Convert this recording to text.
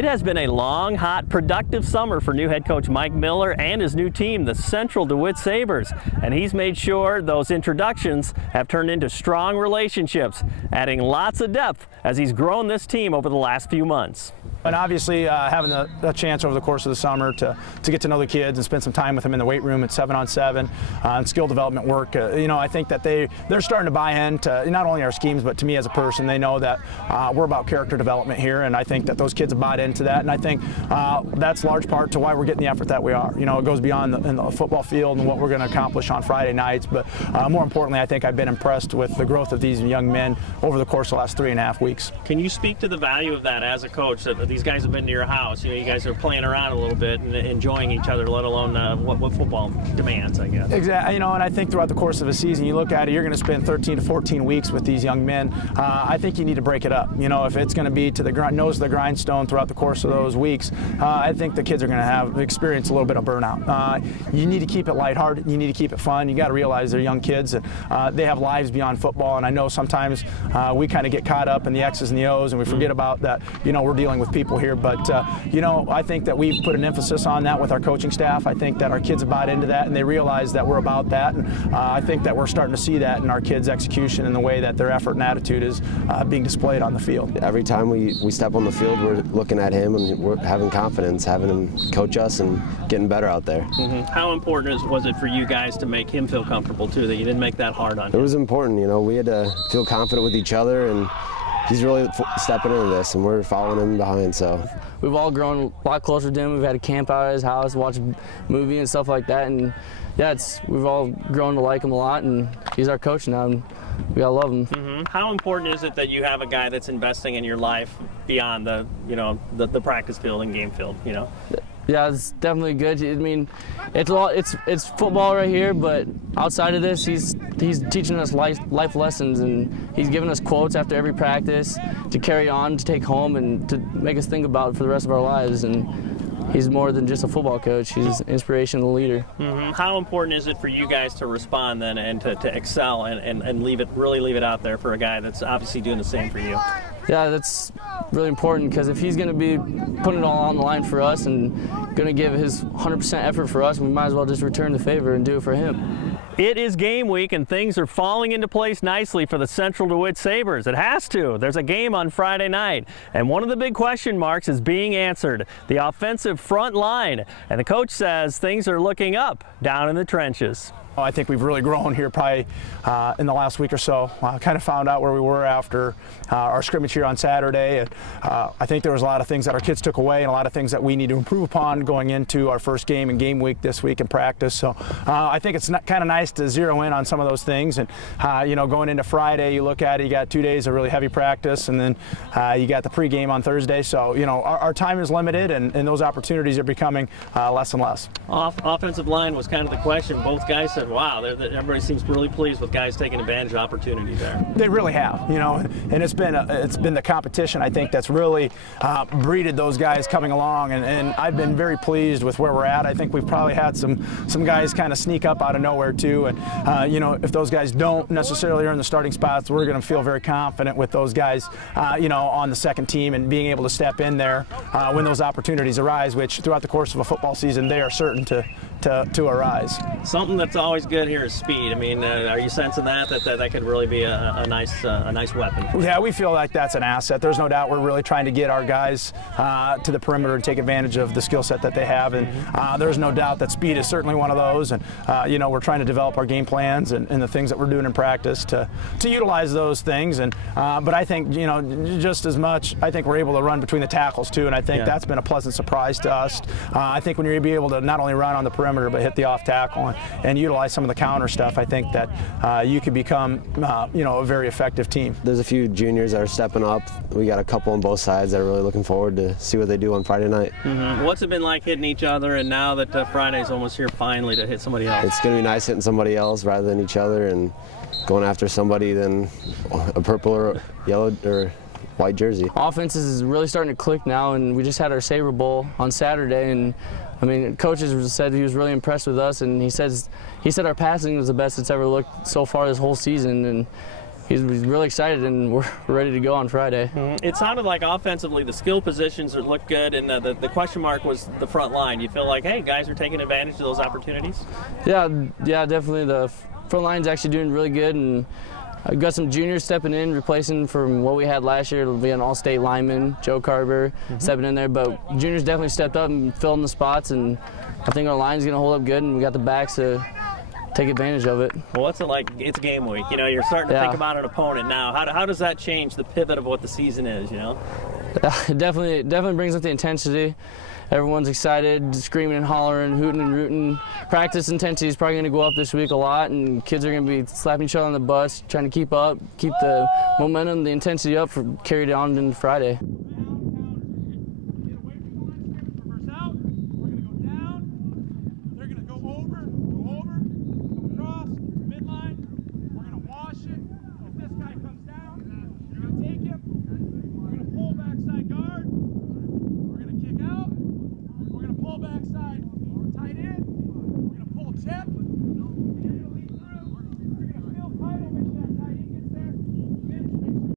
It has been a long, hot, productive summer for new head coach Mike Miller and his new team, the Central DeWitt Sabers. And he's made sure those introductions have turned into strong relationships, adding lots of depth as he's grown this team over the last few months. And obviously having the chance over the course of the summer to get to know the kids and spend some time with them in the weight room at 7-on-7 and skill development work, I think that they're starting to buy into not only our schemes but to me as a person. They know that we're about character development here, and I think that those kids have bought into that, and I think that's large part to why we're getting the effort that we are. It goes beyond the football field and what we're going to accomplish on Friday nights, but more importantly, I think I've been impressed with the growth of these young men over the course of the last 3.5 weeks. Can you speak to the value of that as a coach, that these guys have been to your house? You guys are playing around a little bit and enjoying each other, let alone what football demands, I guess. Exactly. And I think throughout the course of a season, you look at it, you're going to spend 13 to 14 weeks with these young men. I think you need to break it up. If it's going to be to the nose of the grindstone throughout the course of those weeks, I think the kids are going to experience a little bit of burnout. You need to keep it lighthearted. You need to keep it fun. You got to realize they're young kids and they have lives beyond football. And I know sometimes we kind of get caught up in the X's and the O's and we forget about that. We're dealing with people here. But I think that we've put an emphasis on that with our coaching staff. I think that our kids have bought into that and they realize that we're about that. And I think that we're starting to see that in our kids' execution and the way that their effort and attitude is being displayed on the field. Every time we step on the field, we're looking at him and we're having confidence, having him coach us and getting better out there. How important was it for you guys to make him feel comfortable too, that you didn't make that hard on him? It was important. We had to feel confident with each other, and he's really stepping into this, and we're following him behind. So we've all grown a lot closer to him. We've had to camp out at his house, watch a movie and stuff like that, and yeah, we've all grown to like him a lot, and he's our coach now, and we gotta love him. How important is it that you have a guy that's investing in your life beyond the practice field and game field? Yeah, it's definitely good. I mean, it's football right here, but outside of this, he's teaching us life lessons, and he's giving us quotes after every practice to carry on, to take home, and to make us think about for the rest of our lives. And he's more than just a football coach. He's an inspirational leader. How important is it for you guys to respond then and to excel and really leave it out there for a guy that's obviously doing the same for you? Yeah, that's really important, because if he's going to be putting it all on the line for us and going to give his 100% effort for us, we might as well just return the favor and do it for him. It is game week and things are falling into place nicely for the Central DeWitt Sabers. It has to. There's a game on Friday night, and one of the big question marks is being answered: the offensive front line. And the coach says things are looking up down in the trenches. I think we've really grown here probably in the last week or so. Kind of found out where we were after our scrimmage here on Saturday. And, I think there was a lot of things that our kids took away and a lot of things that we need to improve upon going into our first game and game week this week in practice. So I think it's kind of nice to zero in on some of those things. And, going into Friday, you look at it, you got 2 days of really heavy practice, and then you got the pregame on Thursday. So, our time is limited, and those opportunities are becoming less and less. Offensive line was kind of the question. Both guys said, wow, everybody seems really pleased with guys taking advantage of opportunity there. They really have, and it's been the competition, I think, that's really breeded those guys coming along, and I've been very pleased with where we're at. I think we've probably had some guys kind of sneak up out of nowhere too, and if those guys don't necessarily earn the starting spots, we're going to feel very confident with those guys, on the second team and being able to step in there when those opportunities arise, which throughout the course of a football season they are certain to arise. Something that's always good here is speed. I mean, are you sensing that could really be a nice weapon? Yeah, we feel like that's an asset. There's no doubt we're really trying to get our guys to the perimeter and take advantage of the skill set that they have, and there's no doubt that speed is certainly one of those, and we're trying to develop our game plans and the things that we're doing in practice to utilize those things, and but I think just as much, I think we're able to run between the tackles too, and I think that's been a pleasant surprise to us. I think when you're able to not only run on the perimeter but hit the off tackle and utilize some of the counter stuff, I think that you can become a very effective team. There's a few juniors that are stepping up. We got a couple on both sides that are really looking forward to see what they do on Friday night. What's it been like hitting each other, and now that Friday's almost here finally to hit somebody else? It's going to be nice hitting somebody else rather than each other, and going after somebody than a purple or yellow or white jersey. Offense is really starting to click now, and we just had our Saber Bowl on Saturday, and I mean, coaches said he was really impressed with us, and he said our passing was the best it's ever looked so far this whole season, and he's really excited, and we're ready to go on Friday. It sounded like offensively the skill positions looked good, and the question mark was the front line. You feel like, hey, guys are taking advantage of those opportunities? Yeah, definitely. The front line's actually doing really good, and I've got some juniors stepping in, replacing from what we had last year. It'll be an all-state lineman, Joe Carver, stepping in there. But juniors definitely stepped up and filled in the spots, and I think our line's going to hold up good, and we got the backs to take advantage of it. Well, what's it like? It's game week. You know, you're starting to think about an opponent now. How does that change the pivot of what the season is, you know? It definitely brings up the intensity. Everyone's excited, screaming and hollering, hooting and rooting. Practice intensity is probably going to go up this week a lot, and kids are going to be slapping each other on the bus, trying to keep up, keep the momentum, the intensity up for carried on into Friday. Backside, tight end, we're going to pull check.